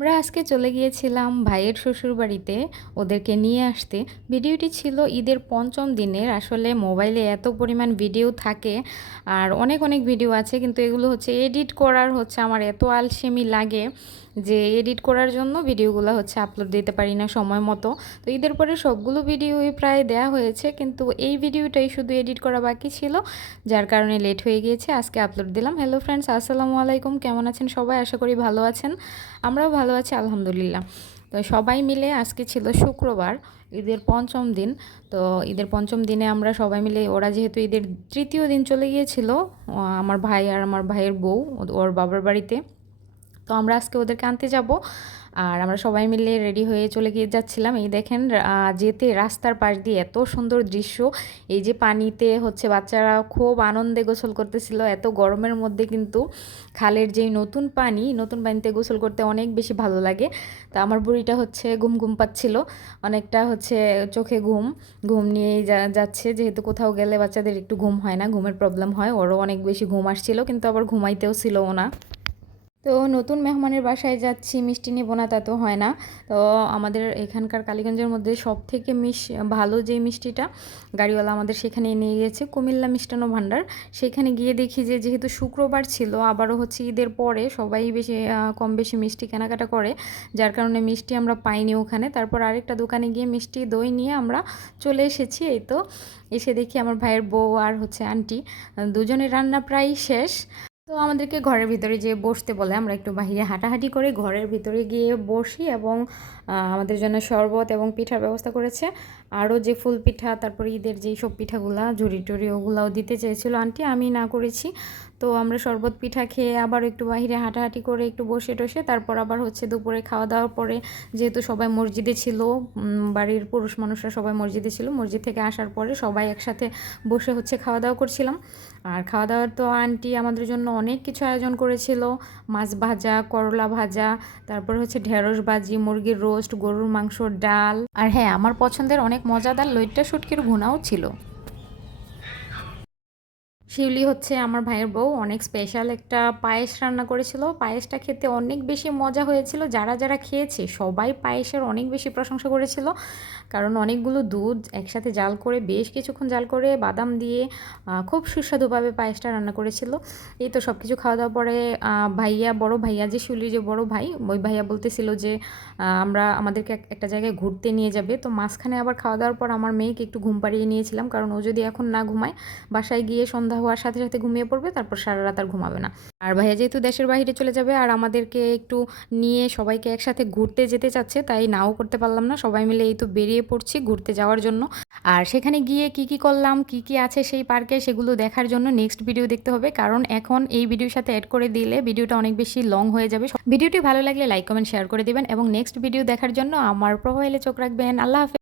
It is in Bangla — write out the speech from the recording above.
আমরা আজকে চলে গিয়েছিলাম ভাইয়ের শ্বশুরবাড়িতে ওদেরকে নিয়ে আসতে। ভিডিওটি ছিল ঈদের পঞ্চম দিনের। আসলে মোবাইলে এত পরিমাণ ভিডিও থাকে আর অনেক অনেক ভিডিও আছে, কিন্তু এগুলো হচ্ছে এডিট করার আমার এত আলসেমি লাগে যে এডিট করার জন্য ভিডিওগুলো আপলোড দিতে পারি না সময় মতো। তো ঈদের পরে সবগুলো ভিডিওই প্রায় দেয়া হয়েছে, কিন্তু এই ভিডিওটাই শুধু এডিট করা বাকি ছিল, যার কারণে লেট হয়ে গিয়েছে। আজকে আপলোড দিলাম। হ্যালো ফ্রেন্ডস, আসসালামু আলাইকুম। কেমন আছেন সবাই? আশা করি ভালো আছেন। আমরাও ভালো আছি আলহামদুলিল্লাহ। তো সবাই মিলে আজকে ছিল শুক্রবার, ঈদের পঞ্চম দিন। তো ঈদের পঞ্চম দিনে আমরা সবাই মিলে, ওরা যেহেতু ঈদের তৃতীয় দিন চলে গিয়েছিল, আমার ভাই আর আমার ভাইয়ের বউ ওর বাবার বাড়িতে, তো আমরা আজকে ওদেরকে আনতে যাব। আর আমরা সবাই মিলে রেডি হয়ে চলে গিয়ে যাচ্ছিলাম। এই দেখেন যেতে রাস্তার পাশ দিয়ে এত সুন্দর দৃশ্য। এই যে পানিতে বাচ্চারা খুব আনন্দে গোসল করতেছিল এত গরমের মধ্যে, কিন্তু খালের যেই নতুন পানিতে গোসল করতে অনেক বেশি ভালো লাগে। তা আমার বুড়িটা ঘুম ঘুম পাচ্ছিল অনেকটা, চোখে ঘুম ঘুম নিয়েই যাচ্ছে, যেহেতু কোথাও গেলে বাচ্চাদের একটু ঘুম হয় না, ঘুমের প্রবলেম হয়, ওরও অনেক বেশি ঘুম আসছিল, কিন্তু আবার ঘুমাইতেও ছিলও না। তো নতুন মেহমানের বাসায় যাচ্ছি, মিষ্টি নিব না তা তো হয় না। তো আমাদের এখানকার কালীগঞ্জের মধ্যে সবথেকে ভালো যে মিষ্টিটা, গাড়িওয়ালা আমাদের সেখানে নিয়ে গিয়েছে, কুমিল্লা মিষ্টান্ন ভাণ্ডার। সেখানে গিয়ে দেখি যে যেহেতু শুক্রবার ছিল, আবারও ঈদের পরে সবাই বেশি কম বেশি মিষ্টি কেনাকাটা করে, যার কারণে মিষ্টি আমরা পাইনি ওখানে। তারপর আরেকটা দোকানে গিয়ে মিষ্টি দই নিয়ে আমরা চলে এসেছি। এই তো এসে দেখি আমার ভাইয়ের বউ আর আন্টি দুজনের রান্না প্রায় শেষ। তো আমাদেরকে ঘরের ভিতরে যেয়ে বসতে বলে, আমরা একটু বাহিরে হাঁটাহাঁটি করে ঘরের ভিতরে গিয়ে বসি, এবং আমাদের জন্য শরবত এবং পিঠার ব্যবস্থা করেছে। আরও যে ফুল পিঠা, তারপরে ঈদের যেই সব পিঠাগুলা ঝুড়ি টুড়ি ওগুলাও দিতে চেয়েছিল আন্টি, আমি না করেছি। তো আমরা শরবত পিঠা খেয়ে আবার একটু বাহিরে হাঁটাহাঁটি করে একটু বসে টসে, তারপর আবার দুপুরে খাওয়া দাওয়ার পরে, যেহেতু সবাই মসজিদে ছিল, বাড়ির পুরুষ মানুষরা সবাই মসজিদে ছিল, মসজিদ থেকে আসার পরে সবাই একসাথে বসে খাওয়া দাওয়া করছিলাম। আর খাওয়া দাওয়ার তো আন্টি আমাদের জন্য অনেক কিছু আয়োজন করেছিল, মাছ ভাজা, করলা ভাজা, তারপর ঢেঁড়স ভাজি, মুরগির রোস্ট, গরুর মাংস, ডাল, আর হ্যাঁ, আমার পছন্দের অনেক মজাদার লইট্টা শুটকির ভুনাও ছিল। শিউলি আমার ভাইয়ের বউ অনেক স্পেশাল একটা পায়েস রান্না করেছিল। পায়েসটা খেতে অনেক বেশি মজা হয়েছিল। যারা যারা খেয়েছে সবাই পায়েসের অনেক বেশি প্রশংসা করেছিল, কারণ অনেকগুলো দুধ একসাথে জাল করে, বেশ কিছুক্ষণ জাল করে, বাদাম দিয়ে খুব সুস্বাদুভাবে পায়েসটা রান্না করেছিল। এই তো সব কিছু খাওয়া দাওয়ার পরে বড় ভাইয়া, যে শিউলির যে বড় ভাই, ওই ভাইয়া বলতেছিল যে আমাদেরকে একটা জায়গায় ঘুরতে নিয়ে যাবে। তো মাঝখানে আবার খাওয়া দাওয়ার পর আমার মেয়েকে একটু ঘুম পাড়িয়ে নিয়েছিলাম, কারণ ও যদি এখন না ঘুমায়, বাসায় গিয়ে সন্ধ্যা হওয়ার সাথে সাথে ঘুমিয়ে পড়বে, তারপর সারা রাত আর ঘুমাবে না। আর ভাইয়া যেহেতু দেশের বাইরে চলে যাবে আর আমাদেরকে একটু নিয়ে সবাইকে একসাথে ঘুরতে যেতে চাচ্ছে, তাই নাও করতে পারলাম না। সবাই মিলে এই তো বেরিয়ে পড়ছি ঘুরতে যাওয়ার জন্য। আর সেখানে গিয়ে কি কি করলাম, কি কি আছে সেই পার্কে, সেগুলো দেখার জন্য নেক্সট ভিডিও দেখতে হবে, কারণ এখন এই ভিডিওর সাথে অ্যাড করে দিলে ভিডিওটা অনেক বেশি লং হয়ে যাবে। ভিডিওটি ভালো লাগলে লাইক কমেন্ট শেয়ার করে দিবেন, এবং নেক্সট ভিডিও দেখার জন্য আমার প্রোফাইলে চোখ রাখবেন। আল্লাহ হাফেজ।